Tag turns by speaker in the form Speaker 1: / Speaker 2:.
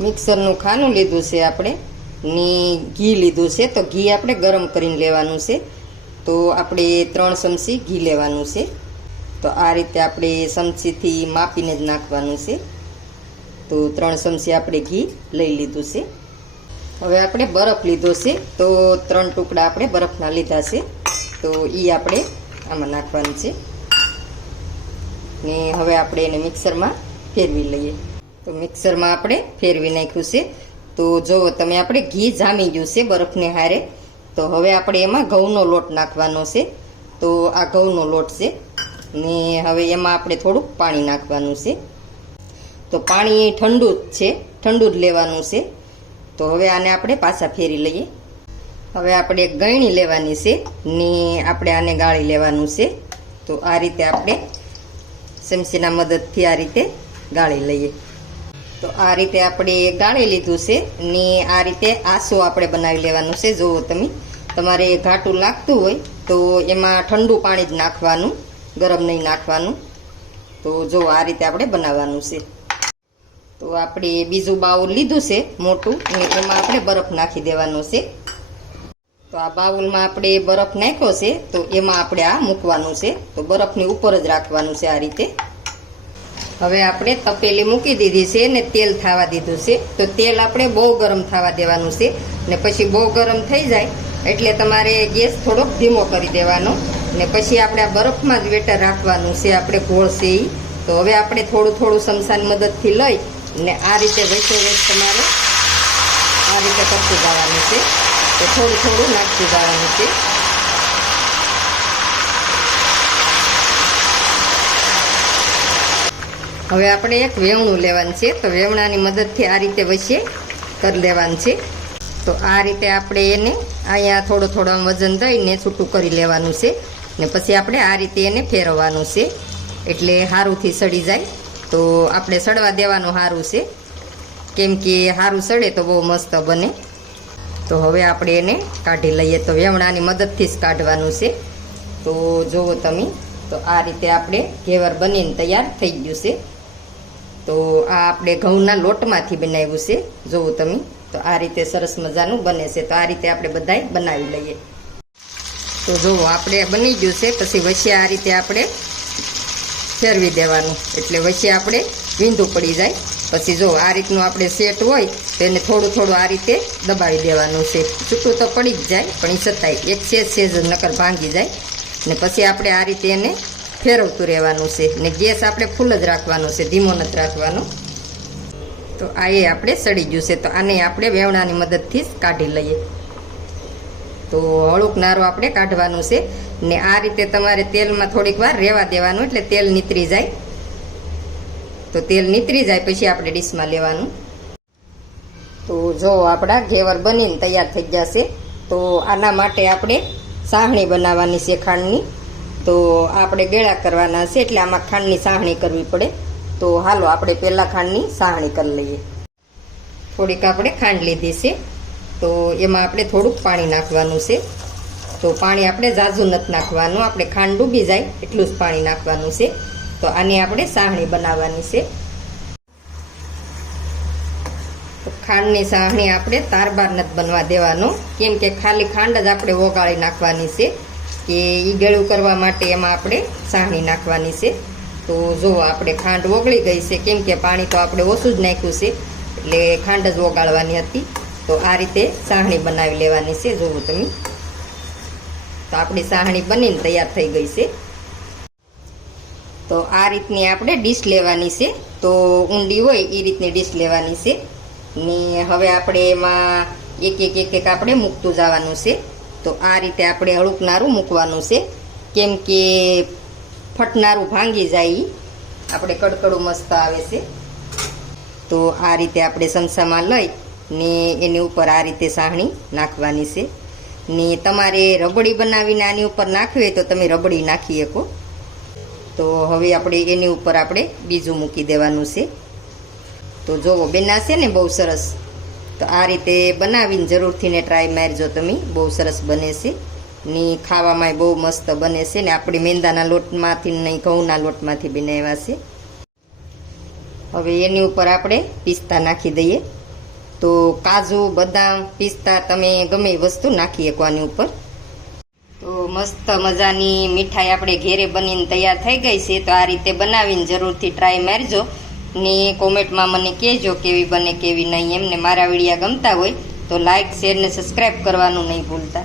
Speaker 1: મિક્સરનું ખાનું લીધું છે આપણે. ને ઘી લીધું છે. તો ઘી આપણે ગરમ કરીને લેવાનું છે. તો આપણે ત્રણ ચમચી ઘી લેવાનું છે. તો આ રીતે આપણે ચમચીથી માપીને જ નાખવાનું છે. તો ત્રણ ચમચી આપણે ઘી લઈ લીધું છે. હવે આપણે બરફ લીધો છે. તો ત્રણ ટુકડા આપણે બરફના લીધા છે. તો એ આપણે આમાં નાખવાનું છે. ને હવે આપણે એને મિક્સરમાં ફેરવી લઈએ. તો મિક્સરમાં આપણે ફેરવી નાખ્યું છે. તો જુઓ તમે આપણે ઘી જામી ગયું છે બરફને હારે, તો હવે આપણે એમાં ઘઉંનો લોટ નાખવાનો છે. તો આ ઘઉંનો લોટ છે. ને હવે એમાં આપણે થોડુંક પાણી નાખવાનું છે. તો પાણી ઠંડુ જ છે, ઠંડુ જ લેવાનું છે. તો હવે આને આપણે પાછા ફેરી લઈએ. હવે આપણે એક લેવાની છે, ને આપણે આને ગાળી લેવાનું છે. તો આ રીતે આપણે ચમચીના મદદથી આ રીતે ગાળી લઈએ. તો આ રીતે આપણે ગાળી લીધું છે ને આ રીતે આસો આપણે બનાવી લેવાનું છે. જુઓ તમે, તમારે ઘાટું લાગતું હોય તો એમાં ઠંડુ પાણી જ નાખવાનું, ગરમ નહીં નાખવાનું. તો જો આ રીતે આપણે બનાવવાનું છે. તો આપણે બીજું બાઉલ લીધું છે મોટું ને એમાં આપણે બરફ નાખી દેવાનો છે. તો આ બાઉલમાં આપણે બરફ નાખ્યો છે તો એમાં આપણે આ મૂકવાનું છે. તો બરફની ઉપર જ રાખવાનું છે આ રીતે. હવે આપણે તપેલી મૂકી દીધી છે ને તેલ થવા દીધું છે. તો તેલ આપણે બહુ ગરમ થવા દેવાનું છે ને પછી બહુ ગરમ થઈ જાય એટલે તમારે ગેસ થોડોક ધીમો કરી દેવાનો ને પછી આપણે આ બરફમાં જ વેટર રાખવાનું છે, આપણે છે ઈ. તો હવે આપણે થોડું થોડું સમસાન મદદથી લઈ ને આ રીતે વેચો વેચ તમારે આ રીતે કરતું જવાનું છે. તો થોડું થોડું નાખતું જવાનું છે. હવે આપણે એક વેવણું લેવાનું છે. તો વેવણાની મદદથી આ રીતે વચ્ચે કરી લેવાનું છે. તો આ રીતે આપણે એને અહીંયા થોડો થોડો વજન દઈને છૂટું કરી લેવાનું છે. ને પછી આપણે આ રીતે એને ફેરવવાનું છે. એટલે સારુંથી સડી જાય. તો આપણે સડવા દેવાનું સારું છે. કેમ કે સારું સડે તો બહુ મસ્ત બને. તો હવે આપણે એને કાઢી લઈએ. તો વેવણાની મદદથી જ કાઢવાનું છે. તો જુઓ તમે. તો આ રીતે આપણે ઘેવર બનીને તૈયાર થઈ ગયું છે. તો આ આપણે ઘઉંના લોટમાંથી બનાવ્યું છે. જોવું તમે. તો આ રીતે સરસ મજાનું બને છે. તો આ રીતે આપણે બધાય બનાવી લઈએ. તો જુઓ આપણે બની ગયું છે. પછી વચ્ચે આ રીતે આપણે ફેરવી દેવાનું. એટલે વચ્ચે આપણે વીંધું પડી જાય. પછી જો આ રીતનું આપણે સેટ હોય તો એને થોડું થોડું આ રીતે દબાવી દેવાનું છે. છૂટું તો પડી જ જાય, પણ એ છતાંય એક સેજ જ નકર ભાંગી જાય. ને પછી આપણે આ રીતે એને ફેરવતું રહેવાનું છે ને ગેસ આપણે ફૂલ જ રાખવાનો છે, ધીમો નથી રાખવાનો. તો આ એ આપણે સડી ગયું છે, તો આને આપણે વેવણાની મદદથી જ કાઢી લઈએ. તો હળુક નારું આપણે કાઢવાનું છે ને આ રીતે તમારે તેલમાં થોડીક વાર રહેવા દેવાનું એટલે તેલ નીતરી જાય. તો તેલ નીતરી જાય પછી આપણે ડીશમાં લેવાનું. તો જો આપણા ઘેવર બનીને તૈયાર થઈ જશે તો આના માટે આપણે સાહણી બનાવવાની છે ખાંડની. તો આપણે ગેળા કરવાના છે એટલે આમાં ખાંડની સાહણી કરવી પડે. તો હાલો, આપણે પહેલાં ખાંડની સાહણી કરી લઈએ. થોડીક આપણે ખાંડ લીધી છે. તો એમાં આપણે થોડુંક પાણી નાખવાનું છે. તો પાણી આપણે ઝાઝું નથી નાખવાનું. આપણે ખાંડ ડૂબી જાય એટલું જ પાણી નાખવાનું છે. તો આની આપણે સાહણી બનાવવાની છે. ખાંડની સાહણી આપણે તારબાર નથી બનવા દેવાનો. કેમ કે ખાલી ખાંડ જ આપણે ઓગાળી નાખવાની છે. કે એ કરવા માટે એમાં આપણે સાહણી નાખવાની છે. તો જો આપણે ખાંડ ઓગળી ગઈ છે, કેમ કે પાણી તો આપણે ઓછું જ નાખ્યું છે, એટલે ખાંડ જ ઓગાળવાની હતી. તો આ રીતે સાહણી બનાવી લેવાની છે, જોવું તમે. તો આપણી સાહણી બનીને તૈયાર થઈ ગઈ છે. તો આ રીતની આપણે ડીશ લેવાની છે. તો ઊંડી હોય એ રીતની ડીશ લેવાની છે. ને હવે આપણે એમાં એક એક એક એક આપણે મૂકતું જવાનું છે. તો આ રીતે આપણે અળુકનારું મૂકવાનું છે. કેમ કે ફટનારું ભાંગી જાય. આપણે કડકડું મસ્ત આવે છે. તો આ રીતે આપણે સંસામાં લઈ ને એની ઉપર આ રીતે સાહણી નાખવાની છે. ને તમારે રબડી બનાવીને આની ઉપર નાખવી હોય તો તમે રબડી નાખી શકો. તો હવે આપણે એની ઉપર આપણે બીજું મૂકી દેવાનું છે. તો જોવો બેનાશે ને બહુ સરસ. તો આ રીતે બનાવીને જરૂરથી ને ટ્રાય મારજો તમે. બહુ સરસ બને છે. ને ખાવામાં બહુ મસ્ત બને છે ને આપણે મેંદાના લોટમાંથી નહીં, ઘઉંના લોટમાંથી બનાવ્યા છે. હવે એની ઉપર આપણે પિસ્તા નાખી દઈએ. તો કાજુ, બદામ, પિસ્તા તમે ગમે વસ્તુ નાખી શકો આની ઉપર. તો મસ્ત મજાની મીઠાઈ આપણે ઘેરે બનીને તૈયાર થઈ ગઈ છે. તો આ રીતે બનાવીને જરૂરથી ટ્રાય મારજો. ને કોમેન્ટમાં મને કહેજો કેવી બને કેવી નહીં. એમને મારા વિડીયા ગમતા હોય તો લાઇક શેર ને સબસ્ક્રાઈબ કરવાનું નહીં ભૂલતા.